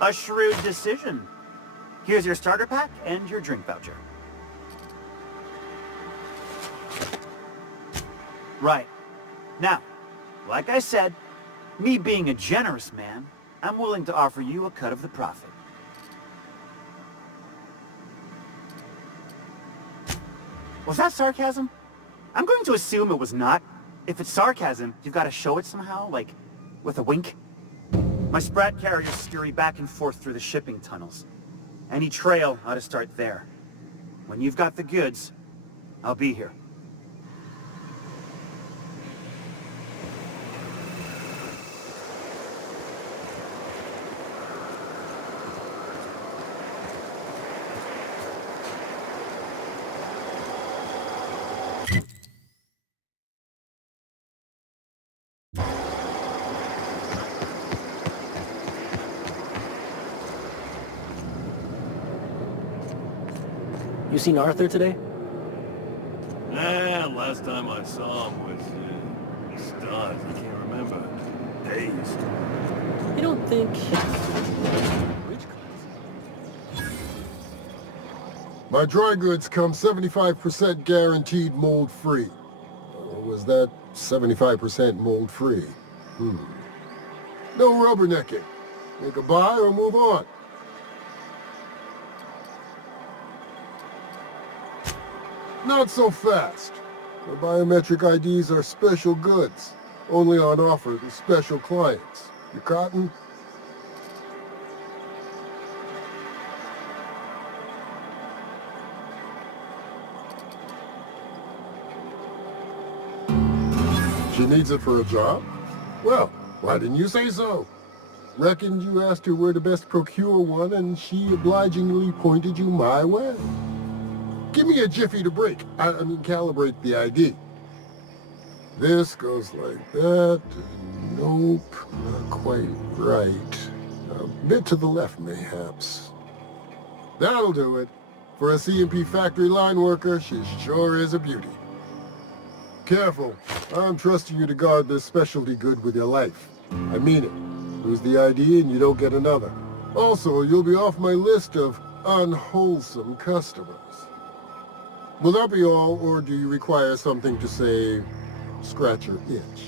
A shrewd decision. Here's your starter pack and your drink voucher. Right. Now, like I said, me being a generous man, I'm willing to offer you a cut of the profit. Was that sarcasm? I'm going to assume it was not. If it's sarcasm, you've got to show it somehow, like, with a wink. My sprat carriers scurry back and forth through the shipping tunnels. Any trail ought to start there. When you've got the goods, I'll be here. You seen Arthur today? Last time I saw him was, stunned. I can't remember. Dazed. You don't think... My dry goods come 75% guaranteed mold-free. Or was that 75% mold-free? No rubbernecking. Make a buy or move on. Not so fast. The biometric IDs are special goods, only on offer to special clients. You cotton? She needs it for a job? Well, why didn't you say so? Reckoned you asked her where to best procure one, and she obligingly pointed you my way. Give me a jiffy to break. I mean, calibrate the ID. This goes like that. Nope, not quite right. A bit to the left, mayhaps. That'll do it. For a CMP factory line worker, she sure is a beauty. Careful. I'm trusting you to guard this specialty good with your life. I mean it. Lose the ID and you don't get another. Also, you'll be off my list of unwholesome customers. Will that be all, or do you require something to say, scratch your itch?